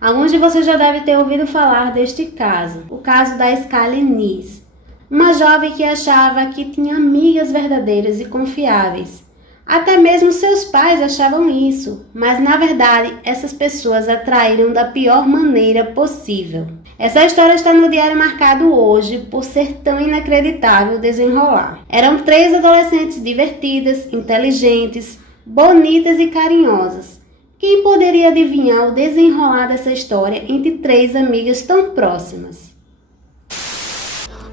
Alguns de vocês já devem ter ouvido falar deste caso, o caso da Skyler Neese, uma jovem que achava que tinha amigas verdadeiras e confiáveis. Até mesmo seus pais achavam isso, mas na verdade essas pessoas a traíram da pior maneira possível. Essa história está no diário marcado hoje por ser tão inacreditável desenrolar. Eram 3 adolescentes divertidas, inteligentes, bonitas e carinhosas. Quem poderia adivinhar o desenrolar dessa história entre 3 amigas tão próximas?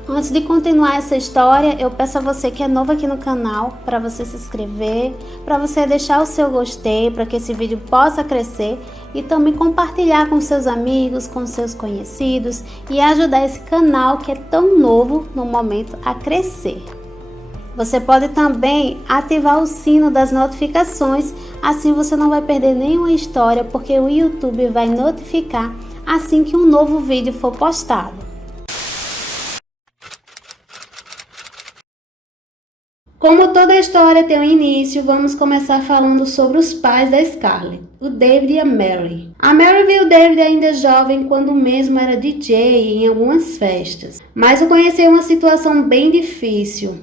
Antes de continuar essa história, eu peço a você que é novo aqui no canal, para você se inscrever, para você deixar o seu gostei, para que esse vídeo possa crescer e também compartilhar com seus amigos, com seus conhecidos e ajudar esse canal que é tão novo no momento a crescer. Você pode também ativar o sino das notificações, assim você não vai perder nenhuma história, porque o YouTube vai notificar assim que um novo vídeo for postado. Como toda história tem um início, vamos começar falando sobre os pais da Scarlett, o David e a Mary. A Mary viu o David ainda jovem quando mesmo era DJ em algumas festas, mas o conheceu em uma situação bem difícil,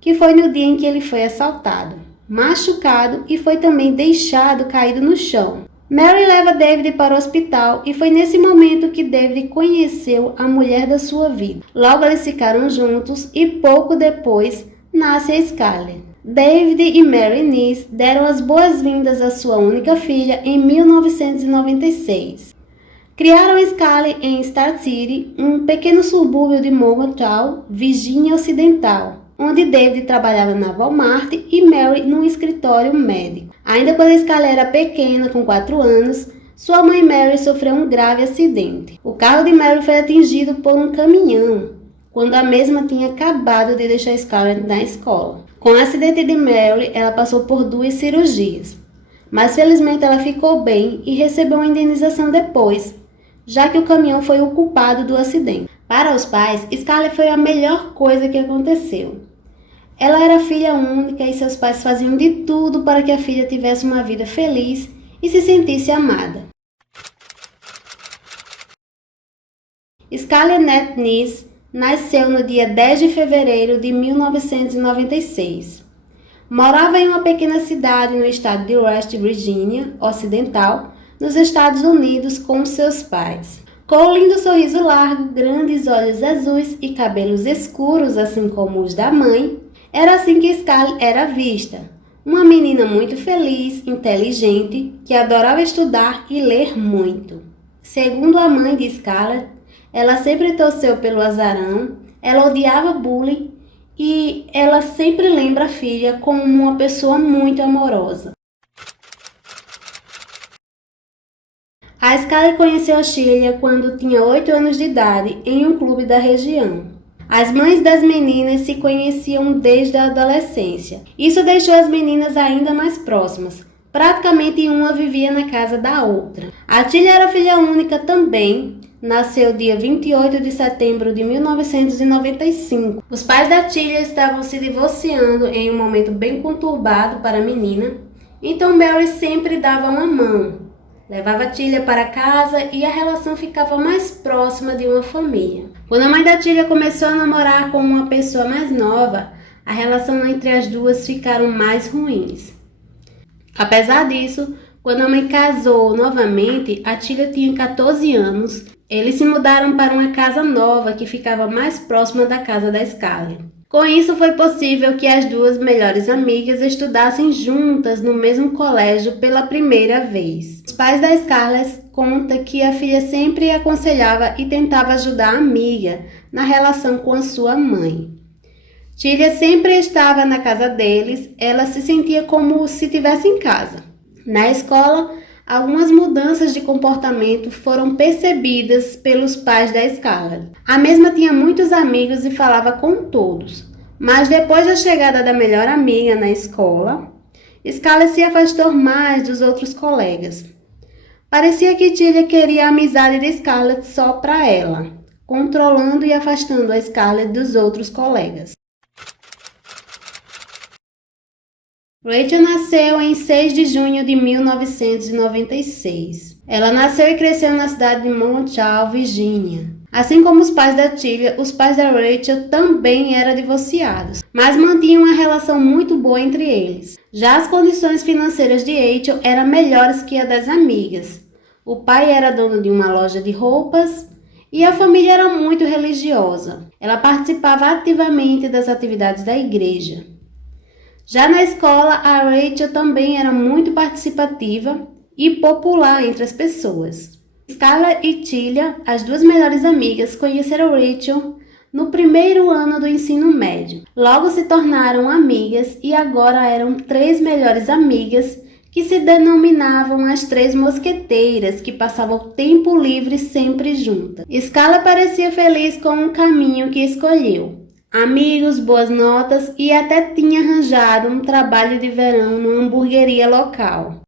que foi no dia em que ele foi assaltado, machucado e foi também deixado caído no chão. Mary leva David para o hospital e foi nesse momento que David conheceu a mulher da sua vida. Logo eles ficaram juntos e pouco depois nasce a Scarlett. David e Mary Neese deram as boas-vindas à sua única filha em 1996. Criaram a Scarlett em Star City, um pequeno subúrbio de Morgantown, Virgínia Ocidental, onde David trabalhava na Walmart e Mary num escritório médico. Ainda quando a Scarlett era pequena, com 4 anos, sua mãe Mary sofreu um grave acidente. O carro de Mary foi atingido por um caminhão, quando a mesma tinha acabado de deixar Scarlett na escola. Com o acidente de Mary, ela passou por 2 cirurgias, mas felizmente ela ficou bem e recebeu uma indenização depois, já que o caminhão foi o culpado do acidente. Para os pais, Scarlett foi a melhor coisa que aconteceu. Ela era filha única e seus pais faziam de tudo para que a filha tivesse uma vida feliz e se sentisse amada. Scarlett Nat Neese nasceu no dia 10 de fevereiro de 1996. Morava em uma pequena cidade no estado de West Virginia Ocidental, nos Estados Unidos, com seus pais. Com um lindo sorriso largo, grandes olhos azuis e cabelos escuros, assim como os da mãe, era assim que Scarlett era vista. Uma menina muito feliz, inteligente, que adorava estudar e ler muito. Segundo a mãe de Scarlett, ela sempre torceu pelo azarão, ela odiava bullying e ela sempre lembra a filha como uma pessoa muito amorosa. A Scarlett conheceu a Sheila quando tinha 8 anos de idade em um clube da região. As mães das meninas se conheciam desde a adolescência. Isso deixou as meninas ainda mais próximas. Praticamente uma vivia na casa da outra. A Tilly era filha única também. Nasceu dia 28 de setembro de 1995. Os pais da Tilly estavam se divorciando em um momento bem conturbado para a menina. Então Mary sempre dava uma mão. Levava a Tilly para casa e a relação ficava mais próxima de uma família. Quando a mãe da Tilly começou a namorar com uma pessoa mais nova, a relação entre as duas ficaram mais ruins. Apesar disso, quando a mãe casou novamente, a Tilly tinha 14 anos. Eles se mudaram para uma casa nova que ficava mais próxima da casa da Scarlett. Com isso, foi possível que as duas melhores amigas estudassem juntas no mesmo colégio pela primeira vez. Os pais da Scarlett contam que a filha sempre aconselhava e tentava ajudar a amiga na relação com a sua mãe. Tilly sempre estava na casa deles, ela se sentia como se estivesse em casa. Na escola, algumas mudanças de comportamento foram percebidas pelos pais da Scarlett. A mesma tinha muitos amigos e falava com todos, mas depois da chegada da melhor amiga na escola, Scarlett se afastou mais dos outros colegas. Parecia que Tilly queria a amizade de Scarlett só para ela, controlando e afastando a Scarlett dos outros colegas. Rachel nasceu em 6 de junho de 1996. Ela nasceu e cresceu na cidade de Monroe, Virgínia. Assim como os pais da Tillia, os pais da Rachel também eram divorciados, mas mantinham uma relação muito boa entre eles. Já as condições financeiras de Rachel eram melhores que a das amigas. O pai era dono de uma loja de roupas e a família era muito religiosa. Ela participava ativamente das atividades da igreja. Já na escola, a Rachel também era muito participativa e popular entre as pessoas. Scarlett e Tillia, as duas melhores amigas, conheceram Rachel no primeiro ano do ensino médio. Logo se tornaram amigas e agora eram 3 melhores amigas que se denominavam as 3 mosqueteiras, que passavam o tempo livre sempre juntas. Scarlett parecia feliz com o caminho que escolheu. Amigos, boas notas e até tinha arranjado um trabalho de verão numa hamburgueria local.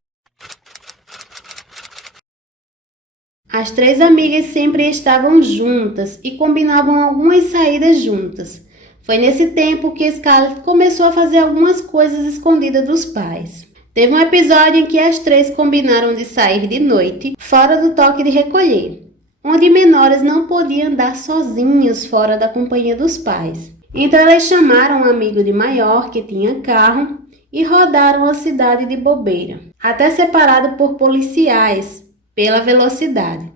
As 3 amigas sempre estavam juntas e combinavam algumas saídas juntas. Foi nesse tempo que Scarlett começou a fazer algumas coisas escondidas dos pais. Teve um episódio em que as 3 combinaram de sair de noite, fora do toque de recolher, onde menores não podiam andar sozinhos fora da companhia dos pais. Então elas chamaram um amigo de maior que tinha carro e rodaram a cidade de bobeira, até separado por policiais pela velocidade.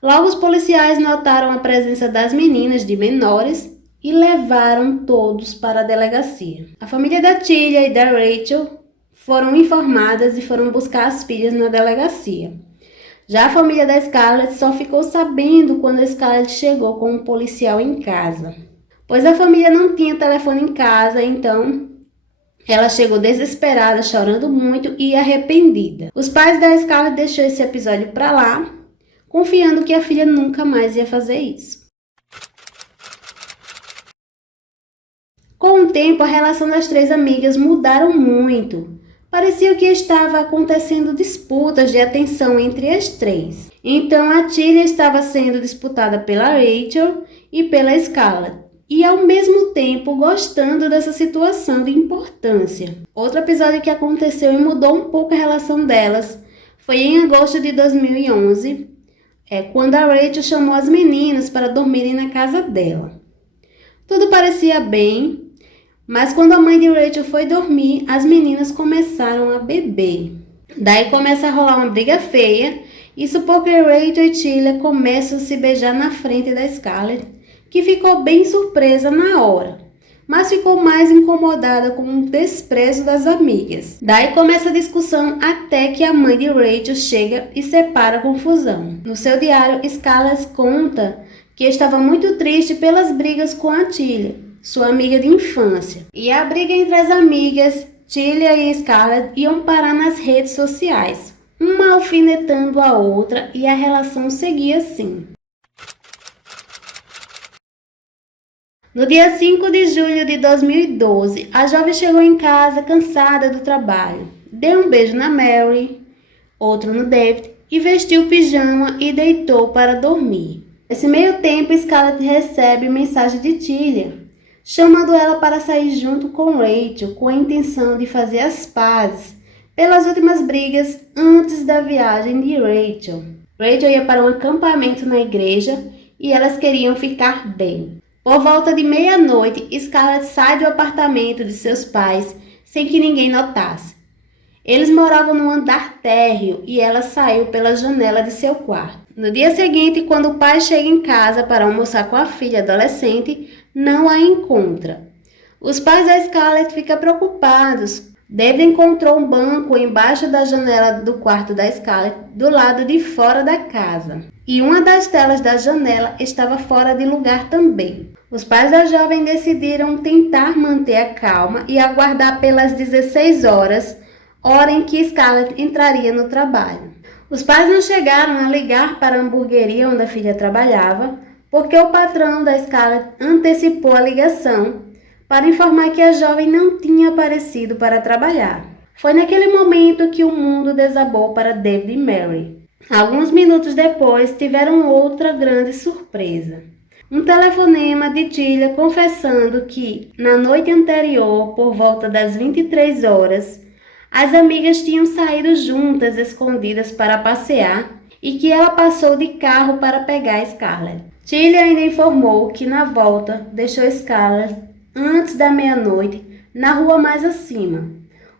Logo os policiais notaram a presença das meninas de menores e levaram todos para a delegacia. A família da Tillia e da Rachel foram informadas e foram buscar as filhas na delegacia. Já a família da Scarlett só ficou sabendo quando a Scarlett chegou com um policial em casa, pois a família não tinha telefone em casa, então ela chegou desesperada, chorando muito e arrependida. Os pais da Scarlett deixaram esse episódio para lá, confiando que a filha nunca mais ia fazer isso. Com o tempo, a relação das 3 amigas mudaram muito. Parecia que estava acontecendo disputas de atenção entre as 3. Então a Tillia estava sendo disputada pela Rachel e pela Scarlett, e ao mesmo tempo gostando dessa situação de importância. Outro episódio que aconteceu e mudou um pouco a relação delas foi em agosto de 2011, quando a Rachel chamou as meninas para dormirem na casa dela. Tudo parecia bem, mas quando a mãe de Rachel foi dormir, as meninas começaram a beber. Daí começa a rolar uma briga feia, isso porque Rachel e Tillia começam a se beijar na frente da Scarlett, que ficou bem surpresa na hora, mas ficou mais incomodada com o desprezo das amigas. Daí começa a discussão até que a mãe de Rachel chega e separa a confusão. No seu diário, Scarlett conta que estava muito triste pelas brigas com a Tillia, sua amiga de infância. E a briga entre as amigas, Tillia e Scarlett, iam parar nas redes sociais, uma alfinetando a outra, e a relação seguia assim. No dia 5 de julho de 2012, a jovem chegou em casa cansada do trabalho. Deu um beijo na Mary, outro no David e vestiu o pijama e deitou para dormir. Nesse meio tempo, Scarlett recebe mensagem de Tillia, chamando ela para sair junto com Rachel, com a intenção de fazer as pazes pelas últimas brigas antes da viagem de Rachel. Rachel ia para um acampamento na igreja e elas queriam ficar bem. Por volta de meia-noite, Scarlett sai do apartamento de seus pais sem que ninguém notasse. Eles moravam no andar térreo e ela saiu pela janela de seu quarto. No dia seguinte, quando o pai chega em casa para almoçar com a filha adolescente, não a encontra. Os pais da Scarlett ficam preocupados. David encontrou um banco embaixo da janela do quarto da Scarlett, do lado de fora da casa. E uma das telas da janela estava fora de lugar também. Os pais da jovem decidiram tentar manter a calma e aguardar pelas 16 horas, hora em que Scarlett entraria no trabalho. Os pais não chegaram a ligar para a hamburgueria onde a filha trabalhava, porque o patrão da Scarlett antecipou a ligação para informar que a jovem não tinha aparecido para trabalhar. Foi naquele momento que o mundo desabou para David e Mary. Alguns minutos depois, tiveram outra grande surpresa. Um telefonema de Tillia confessando que, na noite anterior, por volta das 23 horas, As amigas tinham saído juntas, escondidas para passear, e que ela passou de carro para pegar Scarlett. Tilly ainda informou que na volta deixou Scarlett antes da meia-noite na rua mais acima,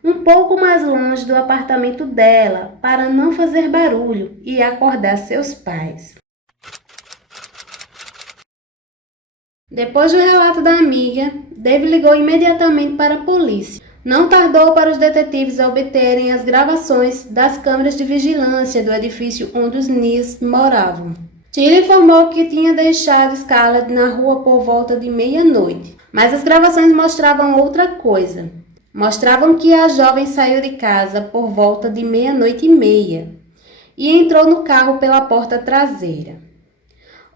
um pouco mais longe do apartamento dela, para não fazer barulho e acordar seus pais. Depois do relato da amiga, Dave ligou imediatamente para a polícia. Não tardou para os detetives obterem as gravações das câmeras de vigilância do edifício onde os Nees moravam. Tilly informou que tinha deixado Scarlett na rua por volta de meia-noite, mas as gravações mostravam outra coisa. Mostravam que a jovem saiu de casa por volta de meia-noite e meia e entrou no carro pela porta traseira.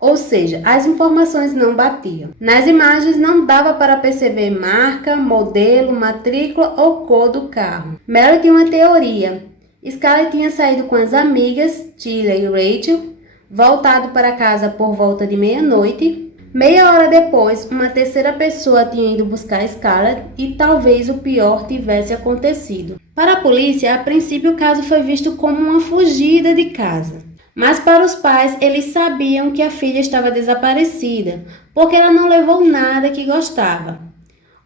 Ou seja, as informações não batiam. Nas imagens não dava para perceber marca, modelo, matrícula ou cor do carro. Mary tinha uma teoria. Scarlett tinha saído com as amigas, Tilly e Rachel, voltado para casa por volta de meia-noite. Meia hora depois, uma terceira pessoa tinha ido buscar Scarlett e talvez o pior tivesse acontecido. Para a polícia, a princípio o caso foi visto como uma fugida de casa. Mas para os pais, eles sabiam que a filha estava desaparecida, porque ela não levou nada que gostava,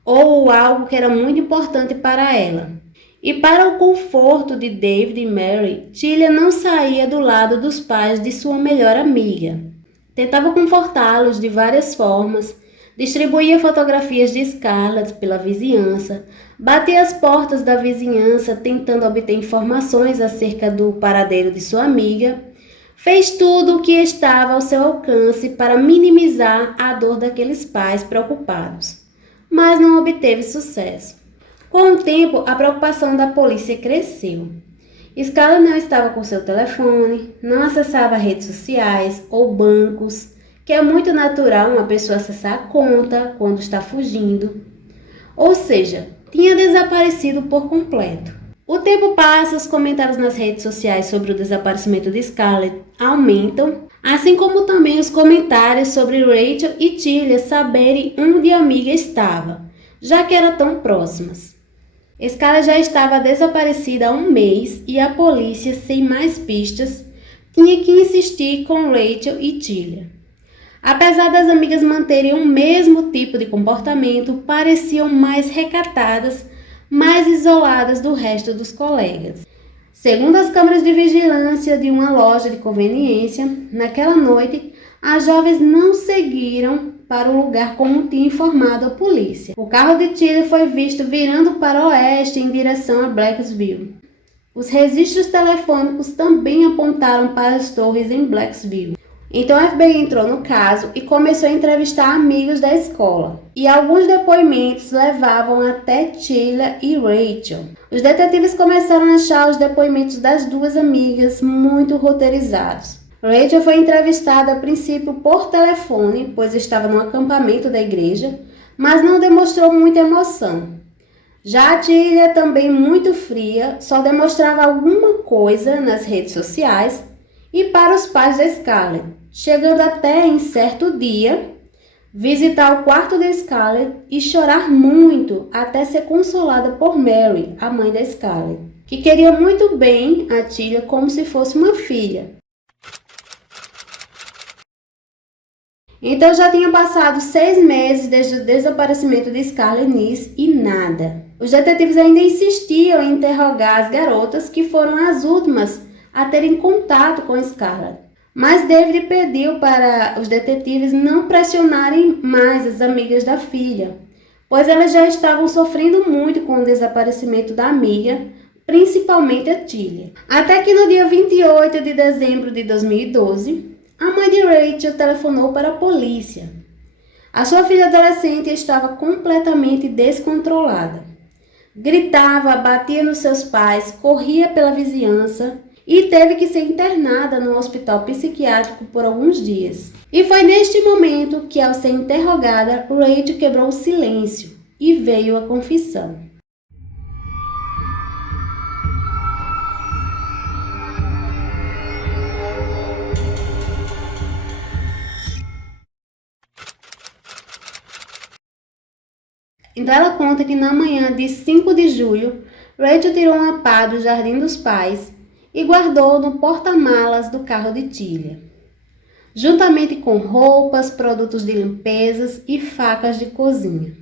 ou algo que era muito importante para ela. E para o conforto de David e Mary, Tilly não saía do lado dos pais de sua melhor amiga. Tentava confortá-los de várias formas, distribuía fotografias de Scarlett pela vizinhança, batia as portas da vizinhança tentando obter informações acerca do paradeiro de sua amiga. Fez tudo o que estava ao seu alcance para minimizar a dor daqueles pais preocupados, mas não obteve sucesso. Com o tempo, a preocupação da polícia cresceu. Scarlett não estava com seu telefone, não acessava redes sociais ou bancos, que é muito natural uma pessoa acessar a conta quando está fugindo. Ou seja, tinha desaparecido por completo. O tempo passa, os comentários nas redes sociais sobre o desaparecimento de Scarlett aumentam, assim como também os comentários sobre Rachel e Tilly saberem onde a amiga estava, já que eram tão próximas. Scarlett já estava desaparecida há um mês e a polícia, sem mais pistas, tinha que insistir com Rachel e Tilly. Apesar das amigas manterem o mesmo tipo de comportamento, pareciam mais recatadas, mais isoladas do resto dos colegas. Segundo as câmeras de vigilância de uma loja de conveniência, naquela noite, as jovens não seguiram para o lugar como tinha informado a polícia. O carro de Tilly foi visto virando para o oeste em direção a Blacksville. Os registros telefônicos também apontaram para as torres em Blacksville. Então a FBI entrou no caso e começou a entrevistar amigos da escola. E alguns depoimentos levavam até Tilly e Rachel. Os detetives começaram a achar os depoimentos das duas amigas muito roteirizados. Rachel foi entrevistada a princípio por telefone, pois estava no acampamento da igreja, mas não demonstrou muita emoção. Já a Tilly, também muito fria, só demonstrava alguma coisa nas redes sociais e para os pais da Scarlett, chegando até em certo dia visitar o quarto de Scarlett e chorar muito até ser consolada por Mary, a mãe da Scarlett, que queria muito bem a Tilly como se fosse uma filha. Então já tinham passado 6 meses desde o desaparecimento de Scarlett Nees e nada. Os detetives ainda insistiam em interrogar as garotas que foram as últimas a terem contato com Scarlett. Mas David pediu para os detetives não pressionarem mais as amigas da filha, pois elas já estavam sofrendo muito com o desaparecimento da amiga, principalmente a Tilly. Até que no dia 28 de dezembro de 2012, a mãe de Rachel telefonou para a polícia. A sua filha adolescente estava completamente descontrolada. Gritava, batia nos seus pais, corria pela vizinhança e teve que ser internada no hospital psiquiátrico por alguns dias. E foi neste momento que, ao ser interrogada, Rachel quebrou o silêncio e veio a confissão. Então ela conta que na manhã de 5 de julho, Rachel tirou uma pá do jardim dos pais e guardou no porta-malas do carro de Tillia, juntamente com roupas, produtos de limpeza e facas de cozinha.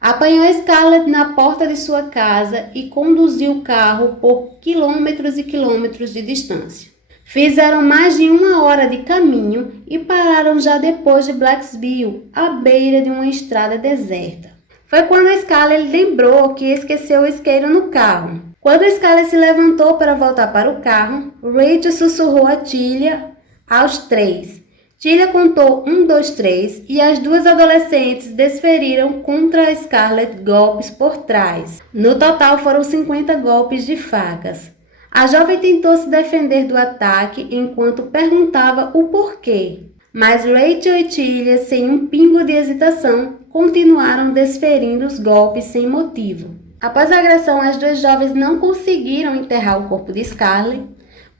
Apanhou Scarlett na porta de sua casa e conduziu o carro por quilômetros e quilômetros de distância. Fizeram mais de 1 hora de caminho e pararam já depois de Blacksville, à beira de uma estrada deserta. Foi quando Scarlett lembrou que esqueceu o isqueiro no carro. Quando Scarlett se levantou para voltar para o carro, Rachel sussurrou a Tillia aos 3. Tillia contou 1, 2, 3 e as duas adolescentes desferiram contra Scarlett golpes por trás. No total foram 50 golpes de facas. A jovem tentou se defender do ataque enquanto perguntava o porquê, mas Rachel e Tillia, sem um pingo de hesitação, continuaram desferindo os golpes sem motivo. Após a agressão, as duas jovens não conseguiram enterrar o corpo de Scarlett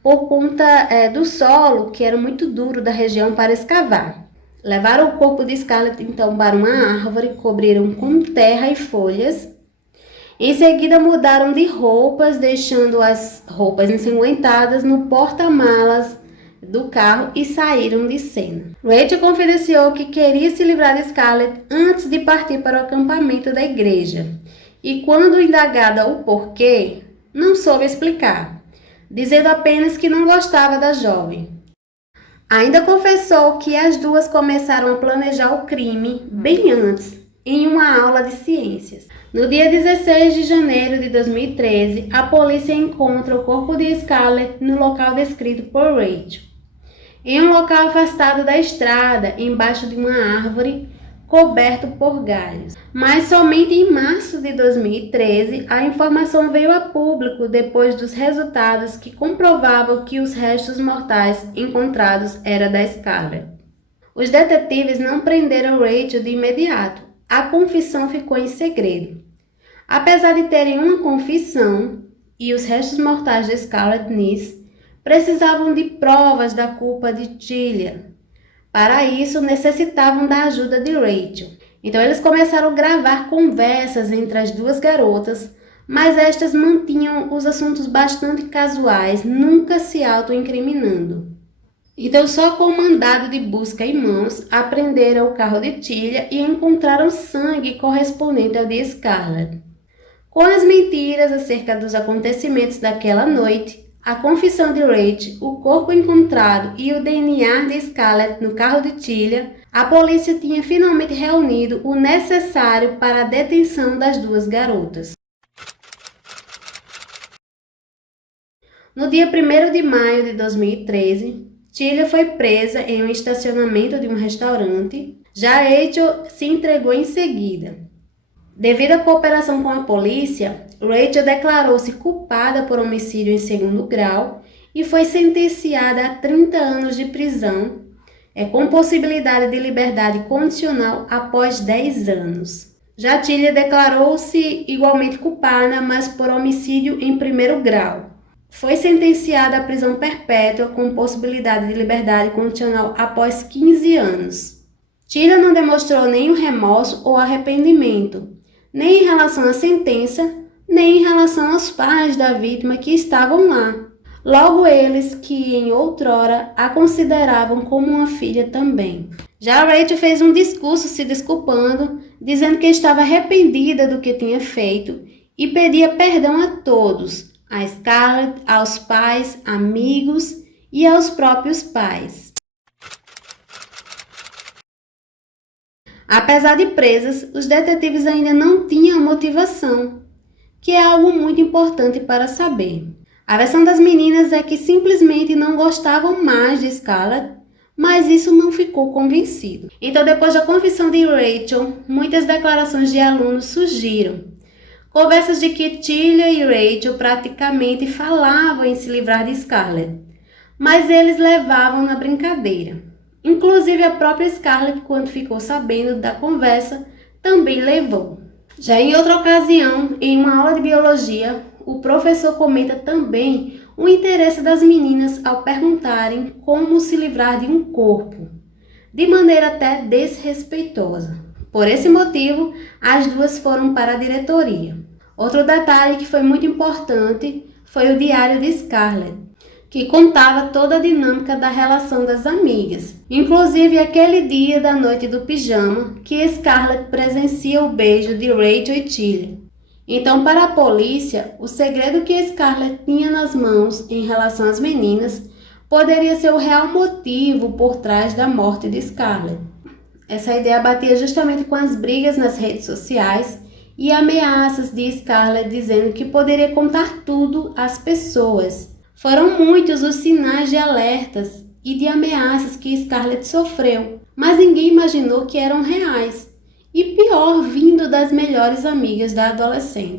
por conta do solo, que era muito duro da região para escavar. Levaram o corpo de Scarlett então para uma árvore, cobriram com terra e folhas. Em seguida mudaram de roupas, deixando as roupas ensanguentadas no porta-malas do carro e saíram de cena. Rachel confidenciou que queria se livrar de Scarlett antes de partir para o acampamento da igreja. E quando indagada o porquê, não soube explicar, dizendo apenas que não gostava da jovem. Ainda confessou que as duas começaram a planejar o crime bem antes, em uma aula de ciências. No dia 16 de janeiro de 2013, a polícia encontra o corpo de Scarlett no local descrito por Rachel, em um local afastado da estrada, embaixo de uma árvore, coberto por galhos. Mas somente em março de 2013, a informação veio a público depois dos resultados que comprovavam que os restos mortais encontrados eram da Scarlett. Os detetives não prenderam Rachel de imediato. A confissão ficou em segredo. Apesar de terem uma confissão e os restos mortais de Scarlett Nys precisavam de provas da culpa de Tillia. Para isso, necessitavam da ajuda de Rachel. Então, eles começaram a gravar conversas entre as duas garotas, mas estas mantinham os assuntos bastante casuais, nunca se auto-incriminando. Então, só com o mandado de busca em mãos, apreenderam o carro de Tillia e encontraram sangue correspondente ao de Scarlett. Com as mentiras acerca dos acontecimentos daquela noite, a confissão de Rachel, o corpo encontrado e o DNA de Scarlett no carro de Tillia, a polícia tinha finalmente reunido o necessário para a detenção das duas garotas. No dia 1º de maio de 2013, Tillia foi presa em um estacionamento de um restaurante. Já Rachel se entregou em seguida. Devido à cooperação com a polícia, Rachel declarou-se culpada por homicídio em 2º grau e foi sentenciada a 30 anos de prisão, com possibilidade de liberdade condicional após 10 anos. Já Tillia declarou-se igualmente culpada, mas por homicídio em 1º grau. Foi sentenciada à prisão perpétua com possibilidade de liberdade condicional após 15 anos. Tillia não demonstrou nenhum remorso ou arrependimento, nem em relação à sentença, nem em relação aos pais da vítima que estavam lá. Logo eles que em outrora a consideravam como uma filha também. Já Rachel fez um discurso se desculpando, dizendo que estava arrependida do que tinha feito e pedia perdão a todos, a Scarlett, aos pais, amigos e aos próprios pais. Apesar de presas, os detetives ainda não tinham motivação, que é algo muito importante para saber. A versão das meninas é que simplesmente não gostavam mais de Scarlett, mas isso não ficou convencido. Então, depois da confissão de Rachel, muitas declarações de alunos surgiram. Conversas de que Tillia e Rachel praticamente falavam em se livrar de Scarlett, mas eles levavam na brincadeira. Inclusive a própria Scarlett, quando ficou sabendo da conversa, também levou. Já em outra ocasião, em uma aula de biologia, o professor comenta também o interesse das meninas ao perguntarem como se livrar de um corpo, de maneira até desrespeitosa. Por esse motivo, as duas foram para a diretoria. Outro detalhe que foi muito importante foi o diário de Scarlett, que contava toda a dinâmica da relação das amigas, inclusive aquele dia da noite do pijama que Scarlett presencia o beijo de Rachel e Tilly. Então, para a polícia, o segredo que Scarlett tinha nas mãos em relação às meninas poderia ser o real motivo por trás da morte de Scarlett. Essa ideia batia justamente com as brigas nas redes sociais e ameaças de Scarlett dizendo que poderia contar tudo às pessoas. Foram muitos os sinais de alertas e de ameaças que Scarlett sofreu, mas ninguém imaginou que eram reais. E pior, vindo das melhores amigas da adolescente.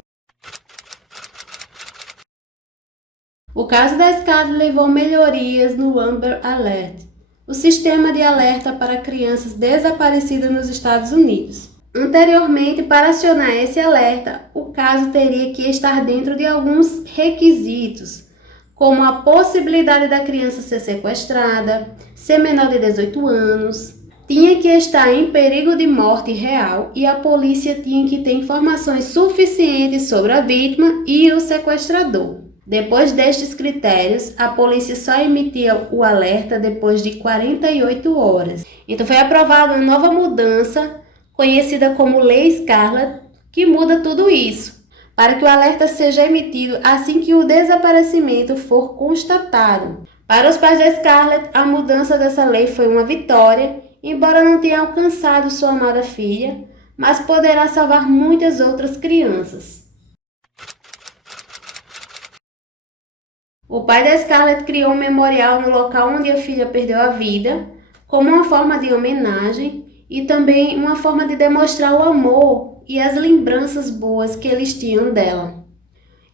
O caso da Scarlett levou melhorias no Amber Alert, o sistema de alerta para crianças desaparecidas nos Estados Unidos. Anteriormente, para acionar esse alerta, o caso teria que estar dentro de alguns requisitos, como a possibilidade da criança ser sequestrada, ser menor de 18 anos, tinha que estar em perigo de morte real e a polícia tinha que ter informações suficientes sobre a vítima e o sequestrador. Depois destes critérios, a polícia só emitia o alerta depois de 48 horas. Então foi aprovada uma nova mudança, conhecida como Lei Scarlett, que muda tudo isso, para que o alerta seja emitido assim que o desaparecimento for constatado. Para os pais da Scarlett, a mudança dessa lei foi uma vitória, embora não tenha alcançado sua amada filha, mas poderá salvar muitas outras crianças. O pai da Scarlett criou um memorial no local onde a filha perdeu a vida, como uma forma de homenagem e também uma forma de demonstrar o amor e as lembranças boas que eles tinham dela.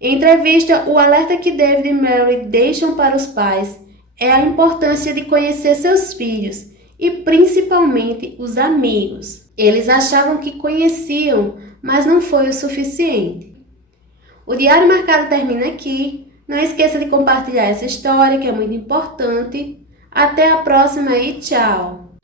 Em entrevista, o alerta que David e Mary deixam para os pais é a importância de conhecer seus filhos e principalmente os amigos. Eles achavam que conheciam, mas não foi o suficiente. O Diário Marcado termina aqui. Não esqueça de compartilhar essa história que é muito importante. Até a próxima e tchau!